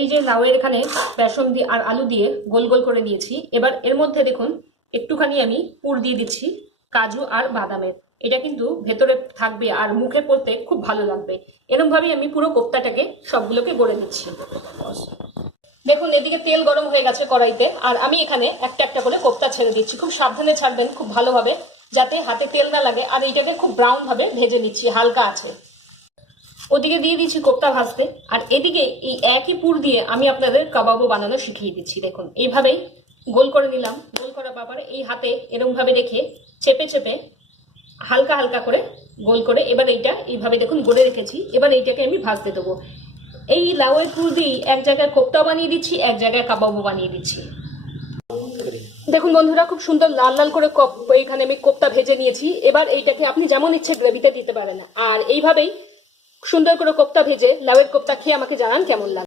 এই যে লাউয়ের এখানে বেসন দিয়ে আর আলু দিয়ে গোল গোল করে নিয়েছি। এবার এর মধ্যে দেখুন একটুখানি আমি পুর দিয়ে দিচ্ছি কাজু আর বাদামের। এটা কিন্তু ভেতরে থাকবে আর মুখে পড়তে খুব ভালো লাগবে। এরকম ভাবেই আমি পুরো কোপ্তাটাকে সবগুলোকে গড়ে দিচ্ছি। দেখুন এদিকে তেল গরম হয়ে গেছে কড়াইতে, আর আমি এখানে একটা একটা করে কোপ্তা ছেড়ে দিচ্ছি। খুব সাবধানে ছাড়বেন, খুব ভালোভাবে, যাতে হাতে তেল না লাগে। আর এইটাকে খুব ব্রাউন ভাবে ভেজে নিচ্ছি হালকা আছে। ওদিকে দিয়ে দিচ্ছি কোপ্তা ভাজতে, আর এদিকে এই একই পুর দিয়ে আমি আপনাদের কাবাবও বানানো শিখিয়ে দিচ্ছি। দেখুন এইভাবেই গোল করে নিলাম। গোল করার ব্যাপারে এই হাতে এরকম ভাবে রেখে চেপে চেপে হালকা হালকা করে গোল করে এবার এইটা এইভাবে দেখুন গড়ে রেখেছি। এবার এইটাকে আমি ভাজতে দেবো। এই লাউয়ের পুর দিয়ে এক জায়গায় কোপ্তা বানিয়ে দিচ্ছি, এক জায়গায় কাবাবও বানিয়ে দিচ্ছি। দেখুন বন্ধুরা, খুব সুন্দর লাল লাল করে এখানে আমি কোপ্তা ভেজে নিয়েছি। এবার এইটাকে আপনি যেমন ইচ্ছে গ্রেভিতে দিতে পারেন, আর এইভাবেই সুন্দর করে কোপ্তা ভেজে লাউয়ের কোপ্তা খেয়ে আমাকে জানান কেমন লাগে।